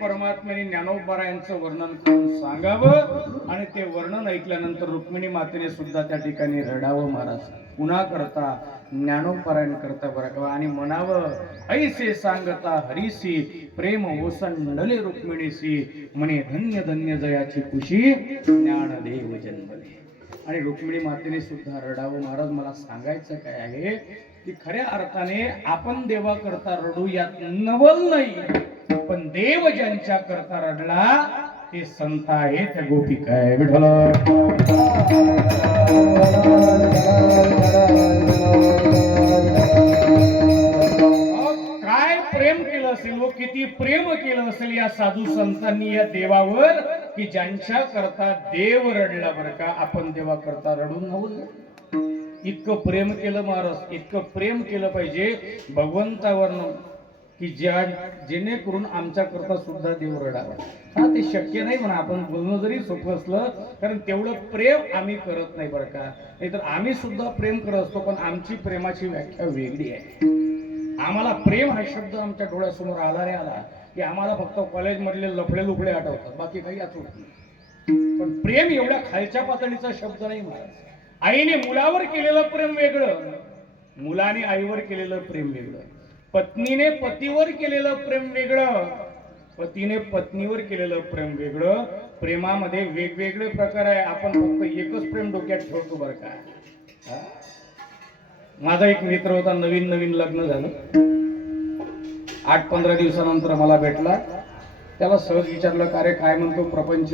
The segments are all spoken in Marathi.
परमात्म्याने ज्ञानोबारायांचं वर्णन करून सांगावं आणि ते वर्णन ऐकल्यानंतर रुक्मिणी मातेने सुद्धा त्या ठिकाणी रडावं महाराज. पुन्हा करता ज्ञानोबारायण करता बरं का आणि म्हणावं ऐसे सांगता हरीसी प्रेम ओसंडले रुक्मिणीसी म्हणे धन्य धन्य जयाची खुशी ज्ञानदेव जन्मले. आणि रुक्मिणी मातेने सुद्धा रडावं महाराज. मला सांगायचं काय आहे की खऱ्या अर्थाने आपण देवा करता रडू यात नवल नाही, पण देव ज्यांच्या करता रडला ते संत आहे, त्या गोपिका आहे. विठ्ठल काय प्रेम केलं असेल व किती प्रेम केलं असेल या साधू संतांनी या देवावर की ज्यांच्या करता देव रडला बरं का. आपण देवा करता रडून नवल. इतकं प्रेम केलं महाराज, इतकं प्रेम केलं पाहिजे भगवंतावर की जेणेकरून आमच्या करता सुद्धा देव रडावा. हा ते शक्य नाही म्हणा, आपण बोलणं जरी सोपं असलं कारण तेवढं प्रेम आम्ही करत नाही बरं का. नाहीतर आम्ही सुद्धा प्रेम करत असतो, पण आमची प्रेमाची व्याख्या वेगळी आहे. आम्हाला प्रेम हा शब्द आमच्या डोळ्यासमोर आला रे आला की आम्हाला फक्त कॉलेज मधले लफडे लुफडे आठवतात, बाकी काही आठवत नाही. पण प्रेम एवढ्या खालच्या पातळीचा शब्द नाही महाराज. आईने मुलावर केलेलं प्रेम वेगळं, मुलाने आईवर केलेलं प्रेम वेगळं, पत्नीने पतीवर केलेलं प्रेम वेगळं, पतीने पत्नीवर केलेलं प्रेम वेगळं. प्रेमामध्ये वेगवेगळे प्रकार आहे. आपण फक्त एकच प्रेम डोक्यात ठेवतो बरं का. माझा एक मित्र होता, नवीन नवीन लग्न झालं, 8-15 दिवसानंतर मला भेटला. त्याला सहज विचारलं का रे काय म्हणतो प्रपंच,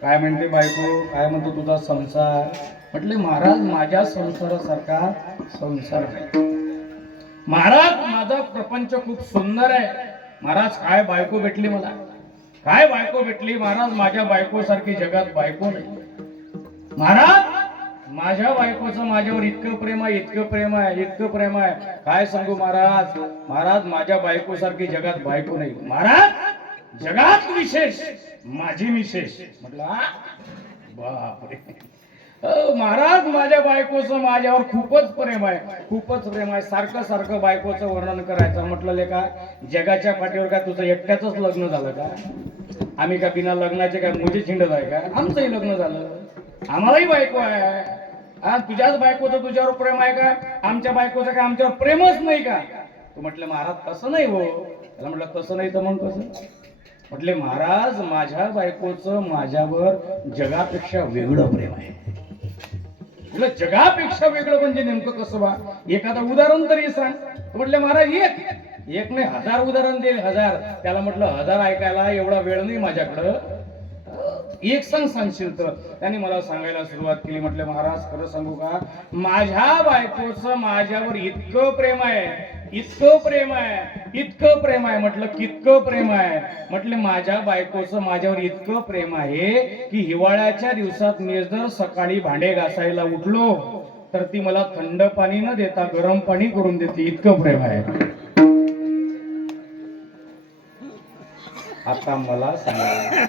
काय म्हणते बायको, काय म्हणतो तुझा संसार. म्हटले महाराज माझ्या संसारासारखा संसार नाही महाराज, माझा प्रपंच खूप सुंदर आहे महाराज. काय बायको भेटली मला, काय बायको भेटली महाराज. माझ्या बायको सारखी जगात बायको नाही महाराज. माझ्या बायकोचं माझ्यावर इतकं प्रेम आहे, इतकं प्रेम आहे, इतकं प्रेम आहे, काय सांगू महाराज. महाराज माझ्या बायको सारखी जगात बायको नाही महाराज. जगात विशेष माझी विशेष. म्हटलं बापरे महाराज माझ्या बायकोचं माझ्यावर खूपच प्रेम आहे, खूपच प्रेम आहे. सारखं सारखं बायकोचं वर्णन करायचं. म्हटलं लेका जगाच्या पाठीवर काय तुझं एकट्याच लग्न झालं का. आम्ही का बिना लग्नाचे काय मुझे छिंडत आहे का. आमचंही लग्न झालं, आम्हालाही बायको आहे. तुझ्याच बायकोचं तुझ्यावर प्रेम आहे का, आमच्या बायकोचं काय आमच्यावर प्रेमच नाही का. तू म्हटलं महाराज तसं नाही हो. त्याला म्हटलं तसं नाही तर मग कसं. म्हटले महाराज माझ्या बायकोचं माझ्यावर जगापेक्षा वेगळं प्रेम आहे. जगापेक्षा वेगळं म्हणजे नेमकं कसं बा, एखादं उदाहरण तरी सांग. म्हटले महाराज एक नाही 1000 उदाहरण देईल 1000. त्याला म्हटलं 1000 ऐकायला एवढा वेळ नाही माझ्याकडं. एक सण सांगशील तर. त्यांनी मला सांगायला सुरुवात केली. म्हटलं महाराज खरं सांगू का, माझ्या बायकोचं माझ्यावर इतकं प्रेम आहे, इतकं प्रेम आहे, इतकं प्रेम आहे. म्हटलं कितकं प्रेम आहे. म्हटलं माझ्या बायकोचं माझ्यावर इतकं प्रेम आहे की हिवाळ्याच्या दिवसात मी जर सकाळी भांडे घासायला उठलो तर ती मला थंड पाणी न देता गरम पाणी करून देते, इतकं प्रेम आहे. आता मला सांगा,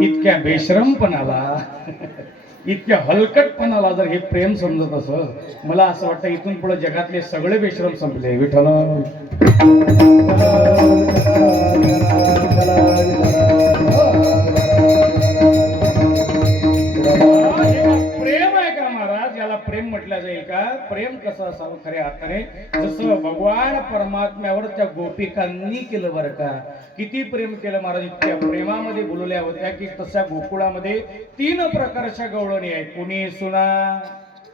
इतक्या बेशरमपणाला, इतक्या हलकटपणाला जर हे प्रेम समजत असं, मला असं वाटतं इथून पुढे जगातले सगळे बेशरम संपले. विठ्ठल प्रेम आहे का महाराज? याला प्रेम म्हटलं जाईल का? प्रेम कसं असावं खऱ्या अर्थाने? जसं भगवान परमात्म्यावर त्या गोपिकांनी केलं बरं का, किती प्रेम केलं महाराज. इतक्या प्रेमामध्ये बोलवल्या होत्या की तशा गोकुळामध्ये 3 प्रकारच्या गवळणी आहेत. कुणी सुना,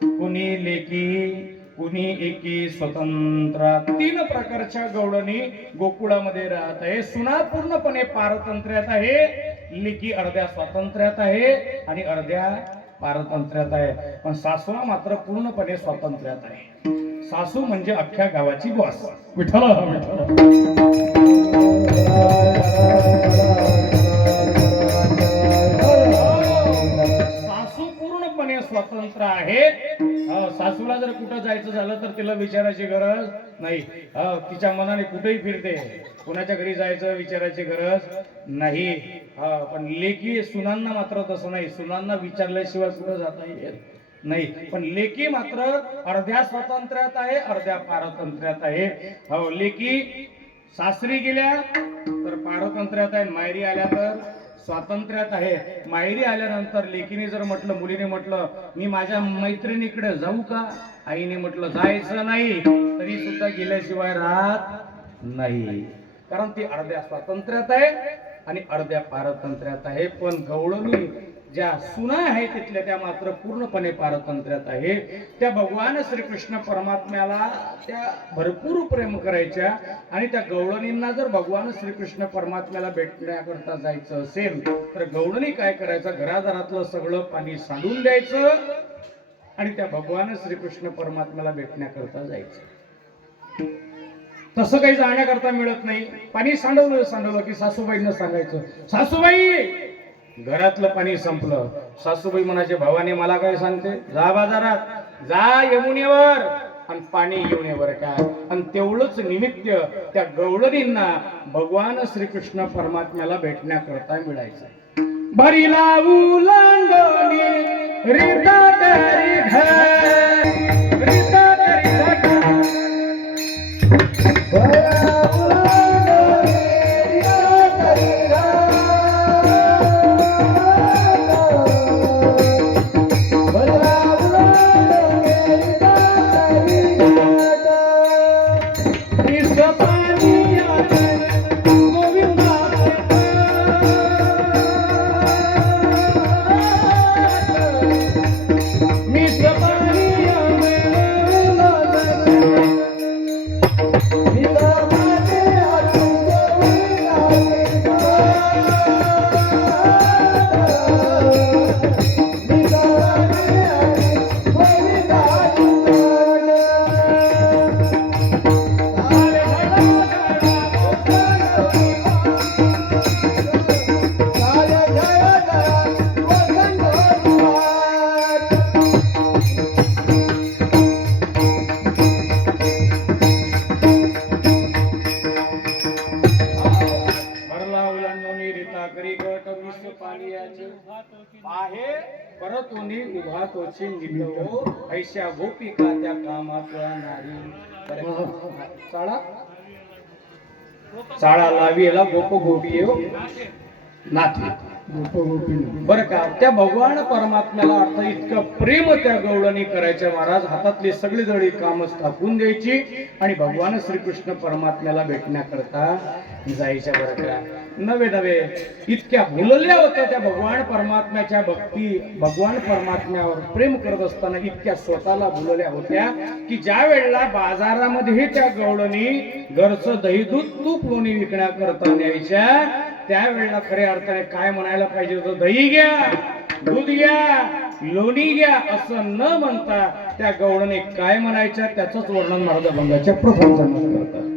कुणी लेकी, कुणी एकी स्वतंत्र. 3 प्रकारच्या गवळणी गोकुळामध्ये राहत आहे. सुना पूर्णपणे पारतंत्र्यात आहे, लेकी अर्ध्या स्वातंत्र्यात आहे आणि अर्ध्या पारतंत्र्यात आहे. पण सासूला मात्र पूर्णपणे स्वातंत्र्यात आहे. सासू म्हणजे अख्ख्या गावाची बॉस. विठ्ठल सासू पूर्णपणे स्वतंत्र आहे. सासूला जर कुठं जायचं झालं तर तिला विचारायची गरज नाही. तिच्या मनाने कुठेही फिरते, कुणाच्या घरी जायचं विचारायची गरज नाही. पण लेकी सुनांना मात्र तसं नाही. सुनांना विचारल्याशिवाय कुठं जाता येत नाही. पण लेकी मात्र अर्ध्या स्वातंत्र्यात आहे, अर्ध्या पारतंत्र्यात आहे. लेकी सासरी गेल्या तर पारतंत्र्यात आहे, माहेरी आल्या तर स्वातंत्र्यात आहे. माहेरी आल्यानंतर लेकीने जर म्हटलं, मुलीने म्हटलं मी माझ्या मैत्रिणीकडे जाऊ का, आईने म्हटलं जायचं नाही, तरी सुद्धा गेल्याशिवाय राहत नाही. कारण ती अर्ध्या स्वातंत्र्यात आहे आणि अर्ध्या पारतंत्र्यात आहे. पण गवळणी ज्या सुना आहेत तिथल्या त्या मात्र पूर्णपणे पारतंत्र्यात आहे. त्या भगवान श्रीकृष्ण परमात्म्याला त्या भरपूर प्रेम करायच्या आणि त्या गवळणींना जर भगवान श्रीकृष्ण परमात्म्याला भेटण्याकरता जायचं असेल तर गवळणी काय करायचं, घरादारातलं सगळं पाणी सांडून द्यायचं आणि त्या भगवान श्रीकृष्ण परमात्म्याला भेटण्याकरता जायचं. तसं काही जाण्याकरता मिळत नाही. पाणी सांडवलं की सासूबाईंना सांगायचं, सासूबाई घरातलं पाणी संपलं. सासूबाई म्हणायचे, भावाने मला काय सांगते, जा बाजारात, जा यमुनेवर आणि पाणी घेऊन ये बरं का. आणि तेवढंच निमित्त त्या गवळणींना भगवान श्रीकृष्ण परमात्म्याला भेटण्याकरता मिळायचं. भरी लावू लांडोनी रीता करी घर, रीता करी घर. आहे परतोनी उभा तोचे निमित्त ऐशा गोपिका त्या कामातल्या नारी. चाळा लावी याला गोप गोपी नाती बरं का. त्या भगवान परमात्म्याला अर्थ इतकं प्रेम त्या गवळणी करायच्या महाराज. हातातली सगळी जळी कामच टाकून द्यायची आणि भगवान श्रीकृष्ण परमात्म्याला भेटण्याकरता जायच्या. बरं का. नवे इतक्या भुलल्या होत्या त्या भगवान परमात्म्याच्या भक्ती, भगवान परमात्म्यावर प्रेम करत असताना इतक्या स्वतःला भुलल्या होत्या की ज्या वेळेला बाजारामध्ये त्या गवळणी घरचं दही दूध तूप लोणी विकण्याकरता न्यायच्या त्यावेळेला खऱ्या अर्थाने काय म्हणायला पाहिजे होतं, दही घ्या, दूध घ्या, लोणी घ्या असं न म्हणता त्या गवळणी काय म्हणायच्या त्याचंच वर्णन महाराज अभंगाच्या प्रथम चरणात करतात.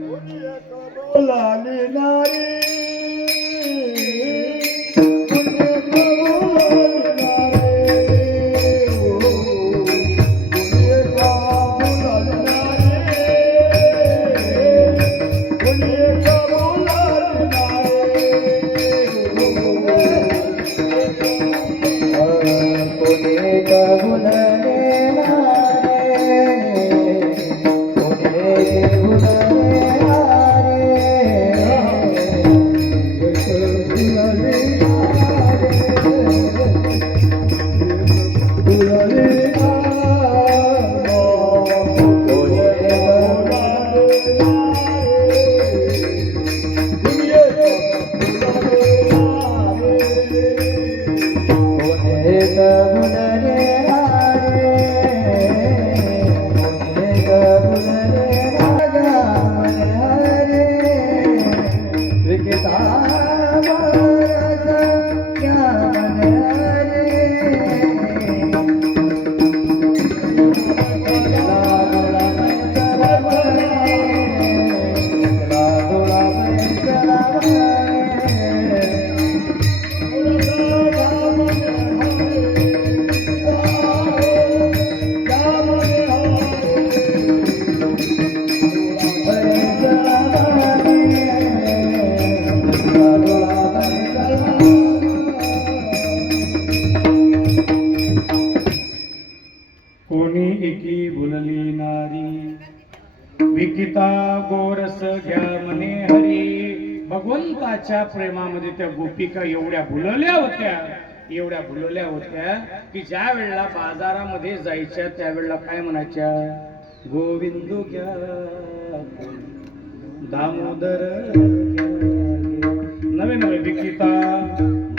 कोणी एकी भुलली नारी, विकिता गोरस घ्या म्हणे हरी. भगवंताच्या प्रेमामध्ये त्या गोपिका एवढ्या भुलल्या होत्या की ज्या वेळेला बाजारामध्ये जायच्या त्यावेळेला काय म्हणायच्या, गोविंद घ्या, दामोदर घ्या. नवे नवे विकिता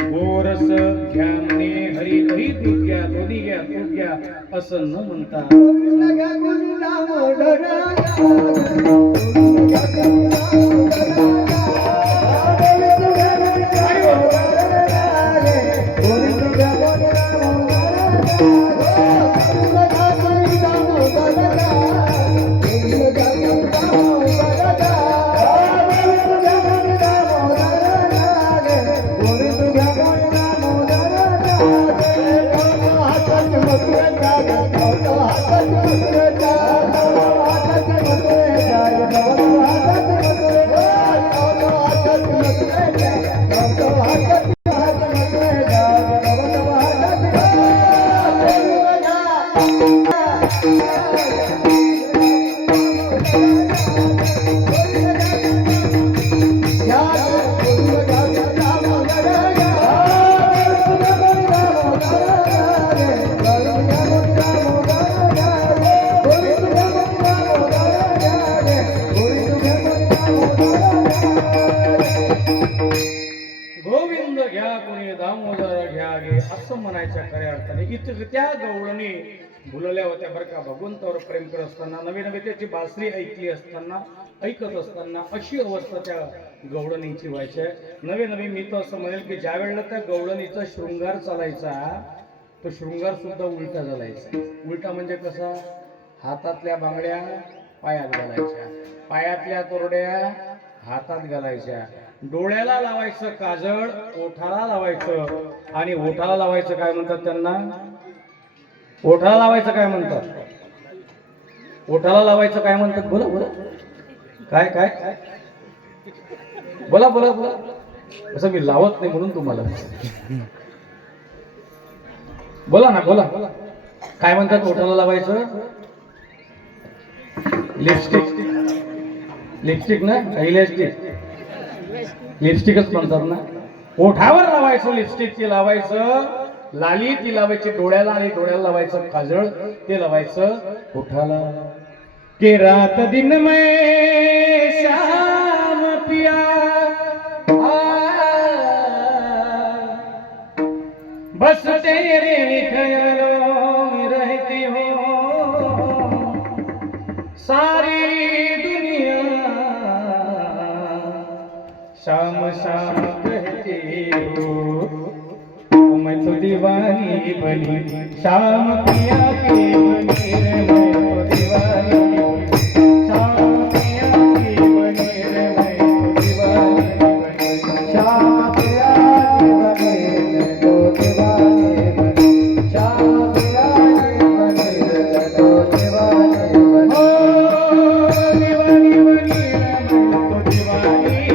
गोरस घ्या म्हणे हरी, दही दूध घ्या, लोणी घ्या, तूप घ्या असं न म्हणता गोविंद घ्या कोणी दामोदर घ्या गे असं म्हणायच्या खऱ्या अर्थाने. इतकं त्या गवळणी भुलल्या होत्या बरं का. भगवंतावर प्रेम करत असताना, नवी नवी त्याची बासरी ऐकली असताना, ऐकत असताना अशी अवस्था त्या गवळणीची व्हायची. नवे नवी मी तर असं म्हणेल की ज्या वेळेला त्या गवळणीचा शृंगार चालायचा तो शृंगार सुद्धा उलटा चालायचा. उलटा म्हणजे कसा, हातातल्या बांगड्या पायात घालायच्या, पायातल्या तोरड्या हातात घालायच्या, डोळ्याला लावायचं काजळ, ओठाला लावायचं. आणि ओठाला लावायचं काय म्हणतात त्यांना, ओठाला लावायचं काय म्हणतात, ओठाला लावायचं काय म्हणतात, बोला बोला, काय काय बोला बोला बोला. असं मी लावत नाही म्हणून तुम्हाला बोला ना, बोला काय म्हणतात ओठाला लावायचं, लिपस्टिक. लिपस्टिक ना, इलेस्टिक, लिपस्टिकच म्हणतात ना. ओठावर लावायचं लिपस्टिक, ते लावायचं, लाली ती लावायची डोळ्याला, आणि डोळ्याला लावायचं काजळ, ते लावायचं ओठाला. के रात दिन में शाम पिया बस तेरे ख्यालों में रहती हूँ, सारी दुनिया शाम शाम कहती तो दीवानी बनी श्याम पिया की बनी रे मैं तो दीवानी श्याम पिया की बनी रे मैं तो दीवानी बनी श्याम पिया की बनी रे तो दीवानी बनी श्याम पिया की बनी रे तो दीवानी बनी दीवानी बनी रे मैं तो दीवानी बनी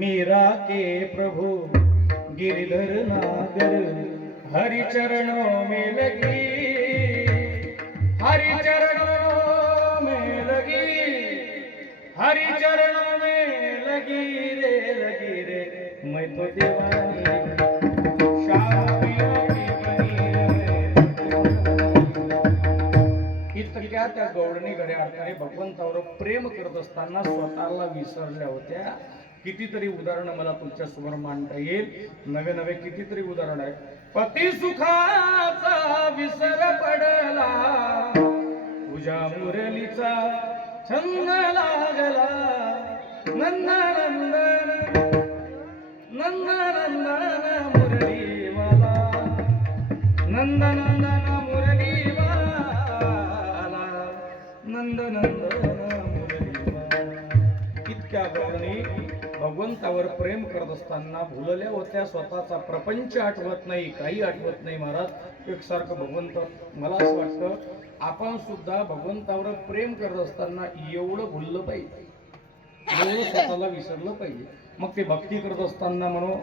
मीरा के प्रभु गिरधर नागर हरि चरणों में लगी हरि चरणों में लगी हरि चरणों में लगी रे मैं तो दीवानी श्याम पिया की बनी रे। इतक्या त्या गौडणी घड्या अर्थाने भगवंतावर प्रेम करत असताना स्वतःला विसरल्या होत्या. कितीतरी उदाहरणं मला तुमच्या समोर मांडता येईल. नवे नवे कितीतरी उदाहरण आहे. पती सुखाचा विसर पडला तुझ्या मुरलीचा छंद लागला नंदनंदन नंदनंदन मुरलीवाला नंदनंदन मुरलीवाला नंदनंदन मुरलीवाला. इतक्या गौरणी भगवंतावर प्रेम करत असताना भुलल्या होत्या. स्वतःचा प्रपंच आठवत नाही, काही आठवत नाही. महाराज एकसारखं भगवंत. मला असं वाटतं आपण सुद्धा भगवंतावर प्रेम करत असताना एवढं भुललं पाहिजे, एवढं स्वतःला विसरलं पाहिजे. मग ते भक्ती करत असताना म्हणून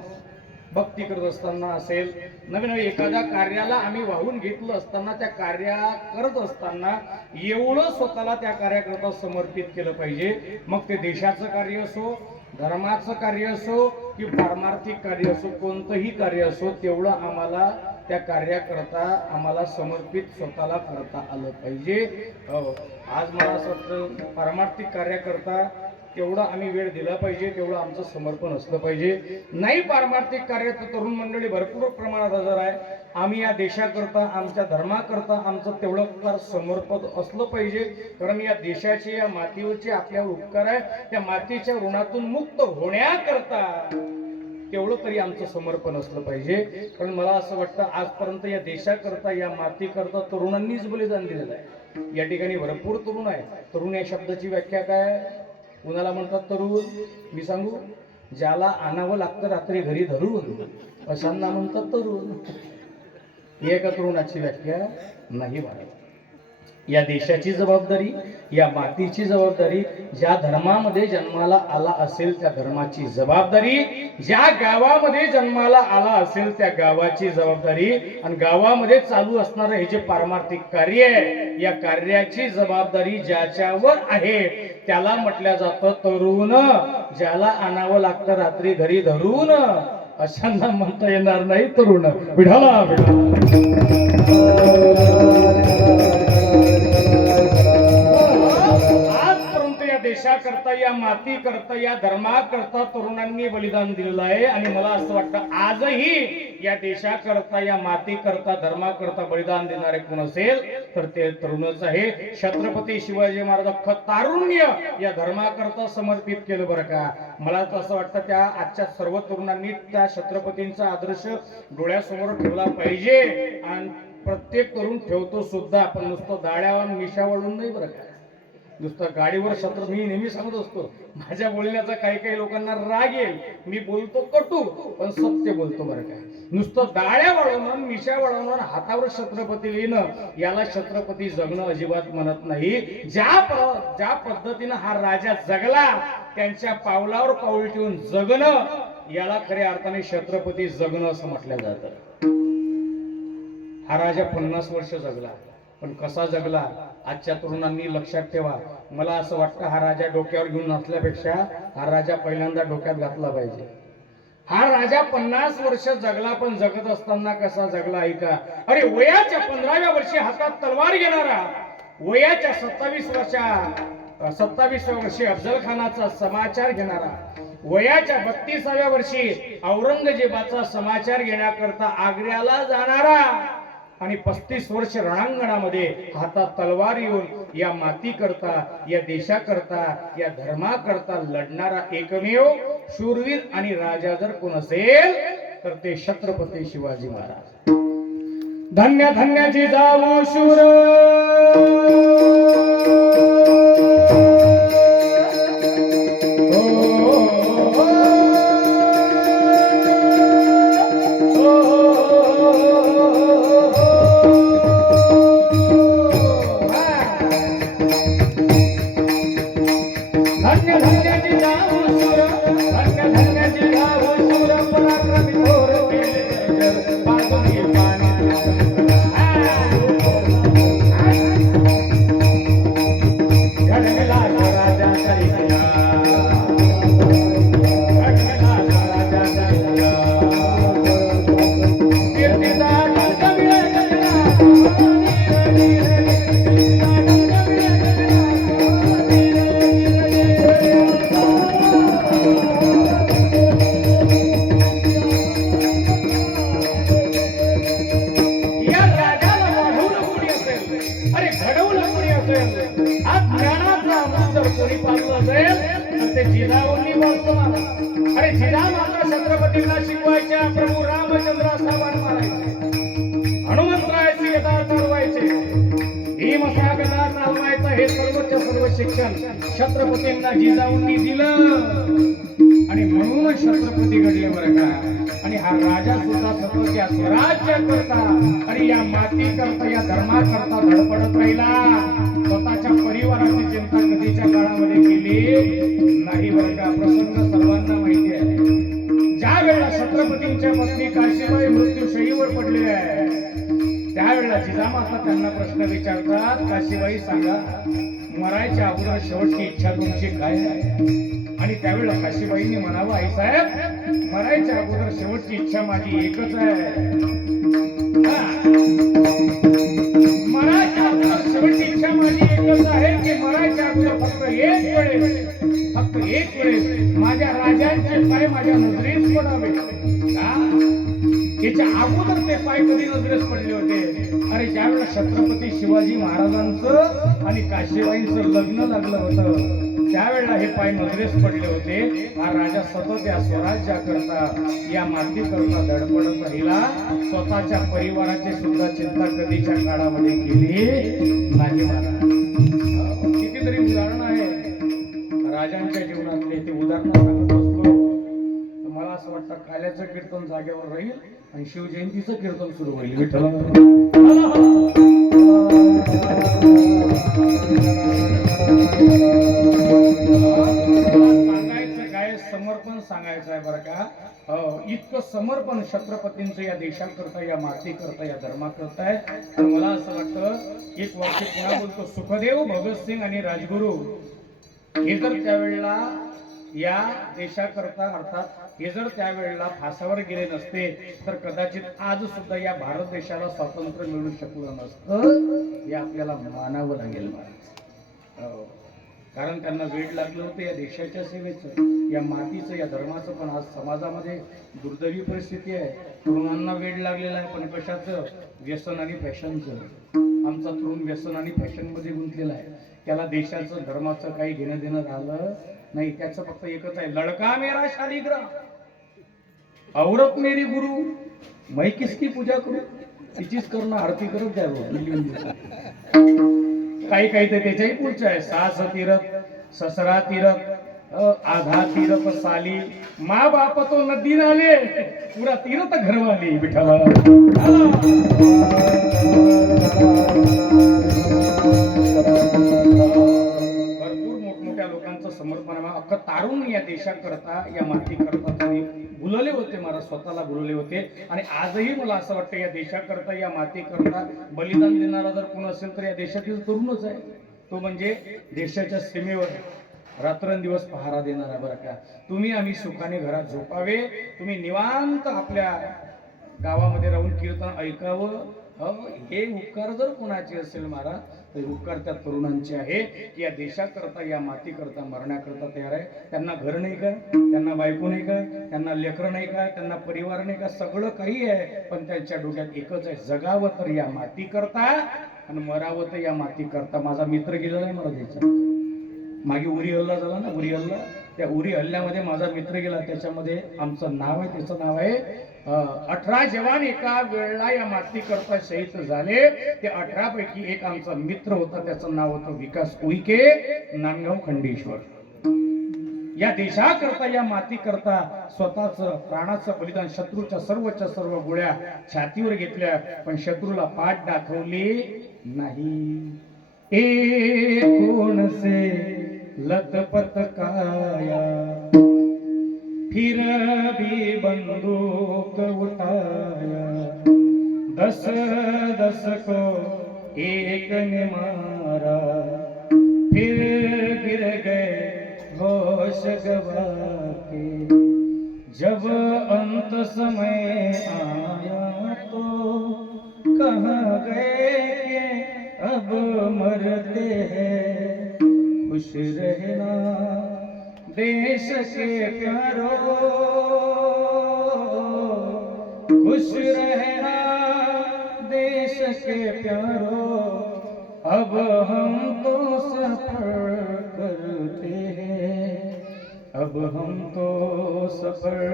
भक्ती करत असताना असेल, नवीन एखाद्या कार्याला आम्ही वाहून घेतलं असताना त्या कार्या करत असताना एवढं स्वतःला त्या कार्याकरता समर्पित केलं पाहिजे. मग ते देशाचं कार्य असो, धर्माचं कार्य असो की पारमार्थिक कार्य असो, कोणतंही कार्य असो, तेवढं आम्हाला त्या कार्याकरता आम्हाला समर्पित स्वतःला करता आलं पाहिजे. आज मला असं वाटतं पारमार्थिक कार्याकरता तेवढा आम्ही वेळ दिला पाहिजे, तेवढं आमचं समर्पण असलं पाहिजे. नाही पारमार्थिक कार्य तर तरुण मंडळी भरपूर प्रमाणात हजर आहे. आम्ही या देशाकरता, आमच्या धर्माकरता आमचं तेवढं फार समर्पण असलं पाहिजे. कारण या देशाचे, या मातीवरचे आपल्यावर उपकार आहे. त्या मातीच्या ऋणातून मुक्त होण्याकरता तेवढं तरी आमचं समर्पण असलं पाहिजे. कारण मला असं वाटतं आजपर्यंत या देशाकरता, या मातीकरता तरुणांनीच बलिदान दिलेलं आहे. या ठिकाणी भरपूर तरुण आहे. तरुण या शब्दाची व्याख्या काय? कुणाला म्हणतात तरुण? मी सांगू, ज्याला आणावं लागतं रात्री घरी धरून अशांना म्हणतात तरुण. ही एका तरुणाची व्याख्या नाही. या देशाची जबाबदारी, या मातीची जबाबदारी, ज्या धर्मामध्ये जन्माला आला असेल त्या धर्माची जबाबदारी, ज्या गावामध्ये जन्माला आला असेल त्या गावाची जबाबदारी, आणि गावामध्ये चालू असणारं हे जे पारमार्थिक कार्य आहे, या कार्याची जबाबदारी ज्याच्यावर आहे त्याला म्हटलं जातं तरुण. ज्याला आणावं लागतं रात्री घरी धरून अशांना म्हणता येणार नाही तरुण. विढाला देशाकरता, या मातीकरता, या धर्माकरता तरुणांनी बलिदान दिलेलं आहे. आणि मला असं वाटतं आजही या देशाकरता, या मातीकरता, धर्माकरता बलिदान देणारे कोण असेल तर ते तरुणच आहे. छत्रपती शिवाजी महाराज अख्खं तारुण्य या धर्माकरता समर्पित केलं बरं का. मला तर असं वाटतं त्या आजच्या सर्व तरुणांनी त्या छत्रपतींचा आदर्श डोळ्यासमोर ठेवला पाहिजे. आणि प्रत्येक तरुण ठेवतो सुद्धा, पण नुसतं दाड्यावर मिशावळून नाही बरं का. नुसतं गाडीवर छत्र, मी नेहमी सांगत असतो माझ्या बोलण्याचा काही काही लोकांना राग येईल, मी बोलतो कटू पण सत्य बोलतो बरं का. नुसतं दाड्या वाढवणं, मिशा वाढवणं, हातावर छत्रपती लिहिणं याला छत्रपती जगणं अजिबात म्हणत नाही. ज्या पद्धतीनं हा राजा जगला, त्यांच्या पावलावर पाऊल ठेवून जगणं याला खऱ्या अर्थाने छत्रपती जगणं असं म्हटलं जातं. हा राजा 50 वर्ष जगला, पण कसा जगला आजच्या तरुणांनी लक्षात ठेवा. मला असं वाटतं हा राजा डोक्यावर घेऊन नसल्यापेक्षा हा राजा पहिल्यांदा डोक्यात घातला पाहिजे. हा राजा 50 वर्ष जगला, पण जगत असताना कसा जगला ऐका. अरे वयाच्या 15व्या वर्षी हातात तलवार घेणारा, वयाच्या 27व्या वर्षी अफजल खानाचा समाचार घेणारा, वयाच्या 32व्या वर्षी औरंगजेबाचा समाचार घेण्याकरता आग्र्याला जाणारा, आणि 35 वर्ष रणांगणामध्ये हातात तलवार येऊन या माती करता, या देशाकरता, या धर्माकरता लढणारा एकमेव शूरवीर आणि राजा जर कोण असेल तर ते छत्रपती शिवाजी महाराज. धन्य धन्य जिजाऊ शूर, अरे जिजाऊ मात्र छत्रपतींना शिकवायच्या, प्रभू रामचंद्र असा मारायचे, हनुमंतरायाची गदा चालवायचे, भीमसागरा चालवायचं, हे सर्व शिक्षण छत्रपतींना जिजाऊंनी दिलं. आणि म्हणूनच छत्रपती घडले बरं का. आणि हा राजा सुद्धा सतत या स्वराज्य करता आणि या माती करता, या धर्मा करता धडपडत राहिला. स्वतःच्या परिवाराची चिंता कधीच्या काळामध्ये केली नाही बरं का. प्रसंग सर्वांना माहिती आहे. ज्या वेळेला छत्रपतींच्या पत्नी काशीबाई मृत्यूशयीवर पडलेल्या आहे, त्यावेळेला जिजामाता त्यांना प्रश्न विचारतात, काशीबाई सांगा मरायच्या अगोदर शेवटची इच्छा तुमची काय आहे. आणि त्यावेळेला काशीबाईंनी म्हणावं, आई साहेब मरायच्या अगोदर शेवटची इच्छा माझी एकच आहे. मरायच्या अगोदर शेवटची इच्छा माझी एकच आहे की मरायच्या अगोदर फक्त एक वेळेस माझ्या राजांचे पाय माझ्या नजरेस पडावे. त्याच्या अगोदर ते पाय कधी नजरेस पडले होते. अरे ज्यावेळेला छत्रपती शिवाजी महाराजांचं आणि काशीबाईंचं लग्न लागलं होतं, त्यावेळेला हे पाय नजरेस पडले होते. हा राजा सतत या स्वराज्याकरता, या मातीकरता धडपडत राहिला. स्वतःच्या परिवाराची सुद्धा चिंता कधीच्या काळामध्ये केली नाही. महाराज कितीतरी उदाहरण आहे राजांच्या जीवनातले, ते उदाहरण सांगत असतो. मला असं वाटतं काल्याचं कीर्तन जागेवर राहील आणि शिवजयंतीचं कीर्तन सुरू होईल. विठ्ठल सांगायचं काय, समर्पण सांगायचं आहे बरं का. इतकं समर्पण छत्रपतींचं या देशाकरता, या मातीकरता, या धर्माकरता आहे. तर मला असं वाटतं एक वाक्य पुन्हा बोलतो. सुखदेव, भगतसिंग आणि राजगुरू हे जर त्यावेळेला या देशाकरता, अर्थात हे जर त्यावेळेला फासावर गेले नसते तर कदाचित आज सुद्धा या भारत देशाला स्वातंत्र्य मिळू शकलं नसतं. हे आपल्याला मानावं लागेल. कारण त्यांना वेड लागलं होतं या देशाच्या सेवेचं, या मातीचं, या धर्माचं. पण आज समाजामध्ये दुर्दैवी परिस्थिती आहे, तरुणांना वेड लागलेलं आहे, पण कशाचं? व्यसन आणि फॅशनचं. आमचा तरुण व्यसन आणि फॅशनमध्ये गुंतलेला आहे. त्याला देशाचं धर्माचं काही घेणं देणं झालं नाही. त्याचं फक्त एकच आहे, लडका मेरा शालिग्राम, औरत मेरी गुरु, मैं किसकी पूजा करू, तिचीच करणं आरती करत द्यावं. काही काही तर त्याच्याही पुढचं आहे, सास तीरथ ससरा तीरथ आधा तीरथ साली, माँ बाप तो नदी नाले, पूरा तीरथ घरवाली विठ्ठला. भरपूर मोठमोठ्या लोकांचं समर्पण, अख्खं तारून या देशाकरता, या मातीकरता त्यांनी बुलवले होते, मला स्वतःला बुलवले होते. आणि आजही मला असं वाटतं, या देशाकरता, या मातीकरता बलिदान देणारा जर कोण असेल तर या देशातील तरुणच आहे. तो म्हणजे देशाच्या सीमेवर रात्रंदिवस पहारा देणारा. बरं का, तुम्ही आम्ही सुखाने घरात झोपावे, तुम्ही निवांत आपल्या गावामध्ये राहून कीर्तन ऐकावं. हे उपकार जर कोणाचे असेल महाराज, तर उपकार त्या तरुणांचे आहे की या देशाकरता, या मातीकरता मरण्याकरता तयार आहे. त्यांना घर नाही का, त्यांना बायको नाही का, त्यांना लेकरं नाही का, त्यांना परिवार नाही का, सगळं काही आहे, पण त्यांच्या डोक्यात एकच आहे, जगावं तर या मातीकरता आणि मरावं तर या मातीकरता. माझा मित्र गेलेला आहे मला द्यायचा, मागे उरी हल्ला झाला ना, उरी हल्ला, त्या उरी हल्ल्यामध्ये माझा मित्र गेला. त्याच्यामध्ये आमचं नाव आहे, त्याचं नाव आहे 18 जवान एका वेळेला या मातीकरता शहीद झाले. ते 18 पैकी एक आमचा मित्र होता, त्याचं नाव होतं विकास उईके, नांदगाव खंडेश्वर. या देशाकरता, या मातीकरता स्वतःच प्राणाचं बलिदान, शत्रूच्या सर्वच्या सर्व गोळ्या छातीवर घेतल्या, पण शत्रूला पाठ दाखवली नाही. कोण से लथपथ काया, फिर भी बंदूक उठाया, 10-10 को एक ने मारा, फिर गिर गए होश गवा के, जब अंत समय आया तो कहाँ गए के अब मरते हैं, खुश रहना देश के प्यारो, खुश रहना देश के प्यारो, अब हम तो सफर करते हैं, अब हम तो सफर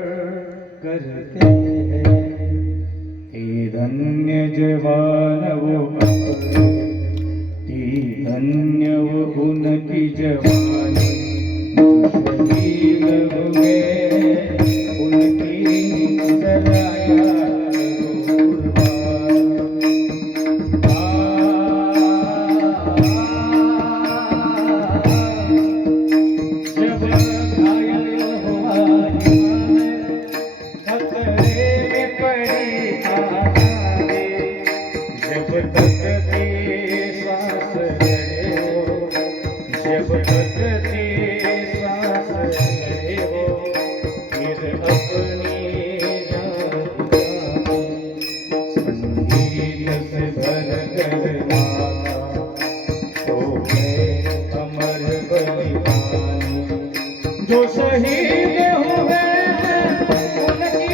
करते हैं. हे धन्य जवान वो ती धन्य वो उनकी जवानी, शहीद हुए उनकी सराया जब घायल हुआ खतरे में पड़ी आजादी, जब तक थी सांस लड़े हो, जब तक थी जो शहीद हुए उनकी सराया करो, वतन के लोगों जरा तो भर दो पानी, जो शहीद हुए उनकी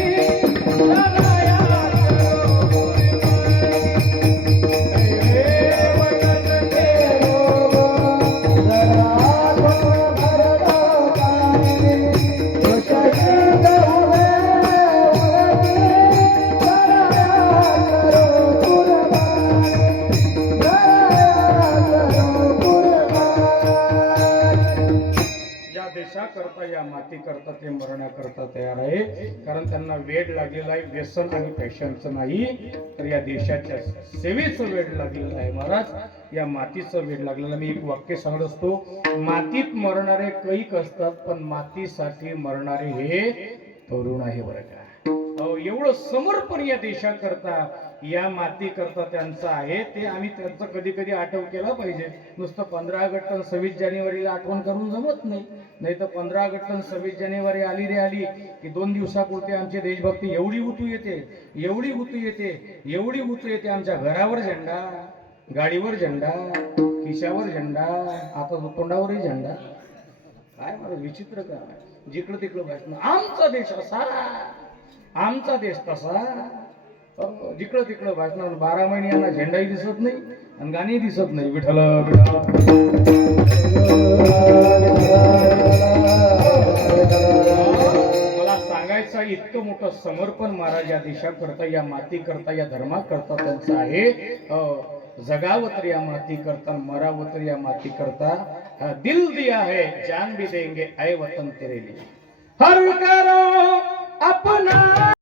सराया करो कुर्बानी, सराया करो कुर्बानी. या देशाकरता, या मातीकरता ते मरण्याकरता तयार आहे, कारण त्यांना वेड लागलेला आहे, व्यसन आणि फॅशनचं नाही, तर या देशाच्या सेवेचं वेड लागलेलं आहे महाराज, या मातीचं वेड लागलेलं. मी एक वाक्य सांगत असतो, मातीत मरणारे कैक असतात, पण मातीसाठी मरणारे हे तरुण आहे. बरं का, एवढं समर्पण या देशाकरता, या मातीकरता त्यांचं आहे, ते आम्ही त्यांचं कधी कधी आठवण केला पाहिजे. नुसतं 15 ऑगस्ट आणि 26 जानेवारीला आठवण करून जमत नाही. नाही तर 15 ऑगस्ट आणि 26 जानेवारी आली रे आली की 2 दिवसापुरते आमची देशभक्ती एवढी उतू येते, एवढी उतू येते, एवढी उतू येते. आमच्या घरावर झेंडा, गाडीवर झेंडा, खिशावर झेंडा, आता तोंडावरही झेंडा. काय मला विचित्र काय, जिकडं तिकडं भाषण, आमचा देश असा, आमचा देश तसा. जिकडं तिकडं भाषण, 12 महिने यांना झेंडाही दिसत नाही आणि गाणी दिसत नाही. विठ्ठल मला सांगायचं, इतकं मोठं समर्पण महाराज या देशाकरता, या माती करता, या धर्माकरता त्यांचं आहे. जगावं तर या माती करता, मरावं तर या माती करता. दिल दिया है जान भी देंगे, आए वतन तेरे लिए. हर करो अपना